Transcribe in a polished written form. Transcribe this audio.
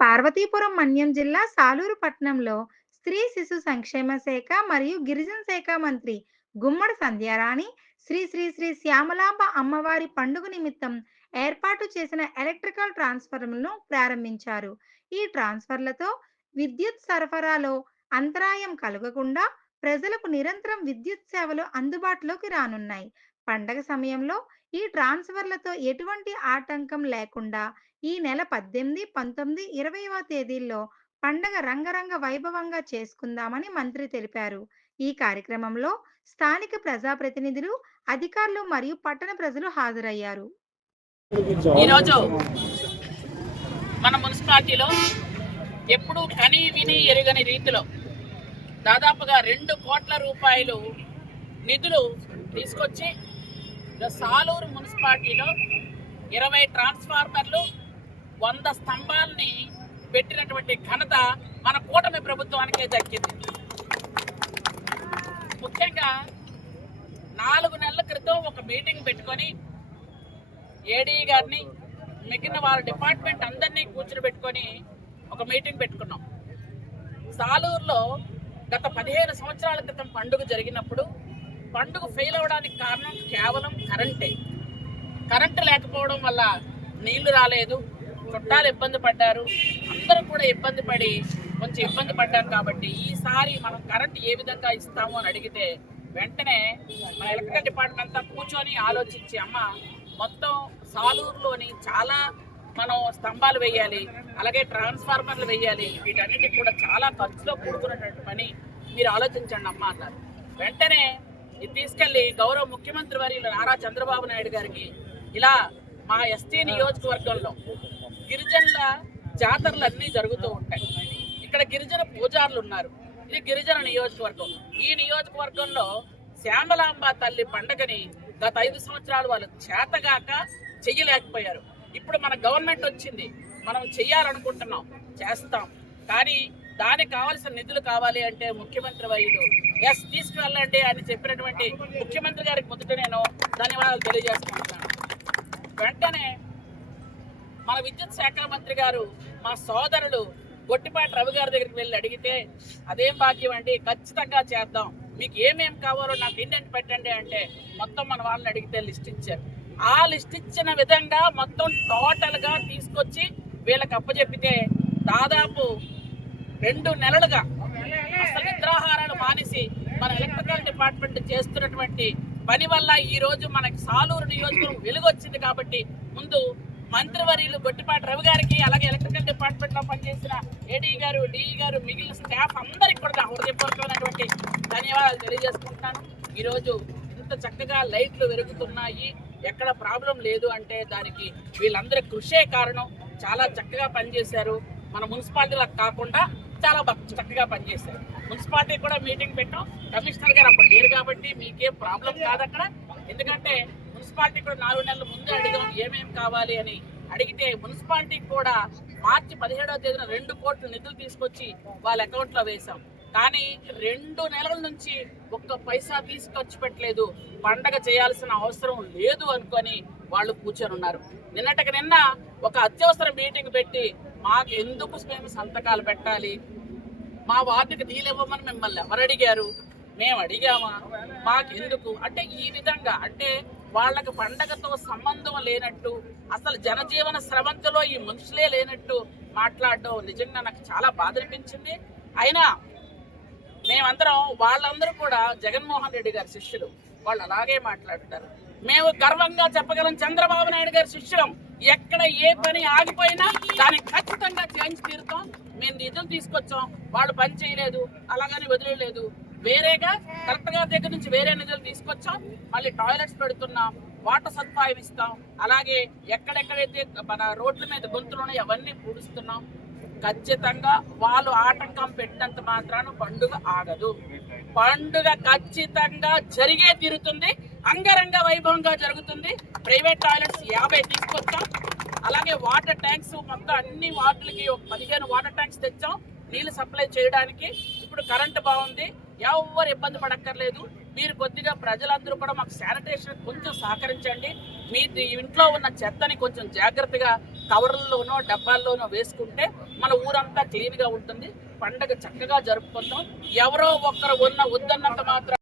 పార్వతీపురం మన్యం జిల్లా సాలూరు పట్టణంలో స్త్రీ శిశు సంక్షేమ శాఖ మరియు గిరిజన శాఖ మంత్రి గుమ్మడి సంధ్యారాణి శ్రీ శ్రీ శ్రీ శ్యామలాంబ అమ్మవారి పండుగ నిమిత్తం ఏర్పాటు చేసిన ఎలక్ట్రికల్ ట్రాన్స్ఫార్మర్లను ప్రారంభించారు. ఈ ట్రాన్స్ఫర్లతో విద్యుత్ సరఫరాలో అంతరాయం కలగకుండా ప్రజలకు నిరంతరం విద్యుత్ సేవలు అందుబాటులోకి రానున్నాయి. పండగ సమయంలో ఈ ట్రాన్స్ఫర్లతో ఎటువంటి ఆటంకం లేకుండా ఈ నెల 18, 19, 20వ తేదీల్లో పండగ రంగరంగ వైభవంగా చేసుకుందామని మంత్రి తెలిపారు. ఈ కార్యక్రమంలో స్థానిక ప్రజాప్రతినిధులు, అధికారులు మరియు పట్టణ ప్రజలు హాజరయ్యారు. ఈరోజు మన మున్సిపాలిటీలో ఎప్పుడు కని విని ఎరుగని రీతిలో దాదాపుగా 2 కోట్ల రూపాయలు నిధులు తీసుకొచ్చి సాలూరు మున్సిపాలిటీలో 20 ట్రాన్స్ఫార్మర్లు 100 స్తంభాలని పెట్టినటువంటి ఘనత మన కూటమి ప్రభుత్వానికే దక్కింది. ముఖ్యంగా 4 నెలల క్రితం ఒక మీటింగ్ పెట్టుకొని ఏడీ గారిని మిగిలిన వాళ్ళ డిపార్ట్మెంట్ అందరినీ కూర్చోబెట్టుకొని ఒక మీటింగ్ పెట్టుకున్నాం. సాలూరులో గత 15 సంవత్సరాల క్రితం పండుగ జరిగినప్పుడు పండుగ ఫెయిల్ అవ్వడానికి కారణం కేవలం కరెంటే. కరెంటు లేకపోవడం వల్ల నీళ్లు రాలేదు, చుట్టాలు ఇబ్బంది పడ్డారు, అందరూ కూడా ఇబ్బంది పడి కొంచెం ఇబ్బంది పడ్డారు. కాబట్టి ఈసారి మనం కరెంటు ఏ విధంగా ఇస్తాము అని అడిగితే వెంటనే మన ఎలక్ట్రికల్ డిపార్ట్మెంట్ అంతా కూర్చొని ఆలోచించి అమ్మ మొత్తం సాలూరులోని చాలా మనం స్తంభాలు వేయాలి, అలాగే ట్రాన్స్ఫార్మర్లు వేయాలి, వీటన్నిటికి కూడా చాలా ఖర్చులో కూడుకున్నటువంటి పని మీరు ఆలోచించండి అమ్మ అన్నారు. వెంటనే ఇది తీసుకెళ్లి గౌరవ ముఖ్యమంత్రి వర్యులు నారా చంద్రబాబు నాయుడు గారికి ఇలా మా ఎస్టీ నియోజకవర్గంలో గిరిజనుల జాతరలు అన్నీ జరుగుతూ ఉంటాయి. ఇక్కడ గిరిజన పూజారులు ఉన్నారు. ఇది గిరిజన నియోజకవర్గం. ఈ నియోజకవర్గంలో శ్యామలాంబ తల్లి పండగని గత 5 సంవత్సరాలు వాళ్ళు చేతగాక చెయ్యలేకపోయారు. ఇప్పుడు మన గవర్నమెంట్ వచ్చింది, మనం చెయ్యాలనుకుంటున్నాం, చేస్తాం. కానీ దానికి కావాల్సిన నిధులు కావాలి అంటే ముఖ్యమంత్రి వర్యులు తీసుకువెళ్ళండి అని చెప్పినటువంటి ముఖ్యమంత్రి గారికి మొదట నేను ధన్యవాదాలు తెలియజేసుకుంటున్నాను. వెంటనే మన విద్యుత్ శాఖ మంత్రి గారు మా సోదరుడు గొట్టిపాటి రవి గారి దగ్గరికి వెళ్ళి అడిగితే అదేం భాగ్యం అండి, ఖచ్చితంగా చేద్దాం, మీకు ఏమేం కావాలో నాకు ఇండెంట్ పెట్టండి అంటే మొత్తం మన వాళ్ళని అడిగితే లిస్ట్ ఇచ్చారు. ఆ లిస్ట్ ఇచ్చిన విధంగా మొత్తం టోటల్గా తీసుకొచ్చి వీళ్ళకి అప్పచెప్పితే దాదాపు 2 నెలలుగా అసలు నిద్రాహారాలు మానేసి మన ఎలక్ట్రికల్ డిపార్ట్మెంట్ చేస్తున్నటువంటి పని వల్ల ఈ రోజు మనకి సాలూరు నియోజకవర్గం వెలుగొచ్చింది. కాబట్టి ముందు మంత్రివర్యులు గొట్టిపాటి రవి గారికి, అలాగే ఎలక్ట్రికల్ డిపార్ట్మెంట్ లో పనిచేసిన ఏడీ గారు, డిఈ గారు, మిగిలిన స్టాఫ్ అందరికి కూడా హృదయపూర్వకమైనటువంటి ధన్యవాదాలు తెలియజేసుకుంటున్నాను. ఈరోజు ఇంత చక్కగా లైట్లు వెలుగుతున్నాయి, ఎక్కడ ప్రాబ్లం లేదు అంటే దానికి వీళ్ళందరి కృషే కారణం. చాలా చక్కగా పనిచేశారు. మన మున్సిపాలిటీలకు కాకుండా చాలా చక్కగా పనిచేశారు. మున్సిపాలిటీ కూడా మీటింగ్ పెట్టాం. కమిషనర్ గారు అప్పుడు లేరు కాబట్టి మీకేం ప్రాబ్లం కాదు అక్కడ. ఎందుకంటే మున్సిపాలిటీ కూడా 4 నెలల ముందే అడిగాం ఏమేమి కావాలి అని. అడిగితే మున్సిపాలిటీకి కూడా మార్చి 17వ తేదీన 2 కోట్ల నిధులు తీసుకొచ్చి వాళ్ళ అకౌంట్లో వేశాం. కానీ 2 నెలల నుంచి ఒక్క పైసా ఖర్చు పెట్టలేదు. పండగ చేయాల్సిన అవసరం లేదు అనుకొని వాళ్ళు కూర్చొని ఉన్నారు. నిన్నటికి నిన్న ఒక అత్యవసర మీటింగ్ పెట్టి మాకు ఎందుకు మేము సంతకాలు పెట్టాలి, మా వార్డుకి నీళ్ళివ్వమని మిమ్మల్ని ఎవరు అడిగారు, మేము అడిగామా, మాకు ఎందుకు అంటే ఈ విధంగా అంటే వాళ్ళకి పండగతో సంబంధం లేనట్టు, అసలు జనజీవన స్రవంతిలో ఈ మనుషులే లేనట్టు మాట్లాడడం నిజంగా నాకు చాలా బాధ అనిపించింది. అయినా మేమందరం వాళ్ళందరూ కూడా జగన్మోహన్ రెడ్డి గారి శిష్యులు, వాళ్ళు అలాగే మాట్లాడతారు. మేము గర్వంగా చెప్పగలం చంద్రబాబు నాయుడు గారి శిష్యులం. ఎక్కడ ఏ పని ఆగిపోయినా దానికి ఖచ్చితంగా చేంజ్ తీరుతాం. మేము నిధులు తీసుకొచ్చాం, వాళ్ళు పని చేయలేదు అలాగని వదిలేదు. వేరేగా కలెక్టర్ గారి దగ్గర నుంచి వేరే నిధులు తీసుకొచ్చాం, మళ్ళీ టాయిలెట్స్ పెడుతున్నాం, వాటర్ సదుపాయం ఇస్తాం, అలాగే ఎక్కడెక్కడైతే మన రోడ్ల మీద గొంతులు ఉన్నాయో అవన్నీ పూడుస్తున్నాం. ఖచ్చితంగా వాళ్ళు ఆటంకం పెట్టినంత మాత్రాన పండుగ ఆగదు. పండుగ ఖచ్చితంగా జరిగే తీరుతుంది, అంగరంగ వైభవంగా జరుగుతుంది. ప్రైవేట్ టాయిలెట్స్ 50 తీసుకొచ్చాం, అలాగే వాటర్ ట్యాంక్స్ మొత్తం అన్ని వార్డులకి 15 వాటర్ ట్యాంక్స్ తెచ్చాం నీళ్లు సప్లై చేయడానికి. ఇప్పుడు కరెంటు బాగుంది, ఎవరు ఇబ్బంది పడక్కర్లేదు. మీరు కొద్దిగా ప్రజలందరూ కూడా మాకు శానిటేషన్ కొంచెం సహకరించండి. మీ ఇంట్లో ఉన్న చెత్తని కొంచెం జాగ్రత్తగా కవర్లలోనో డబ్బాల్లోనో వేసుకుంటే మన ఊరంతా క్లీన్గా ఉంటుంది. పండగ చక్కగా జరుపుకుందాం. ఎవరో ఒక్కరు వద్దన్నంత మాత్రం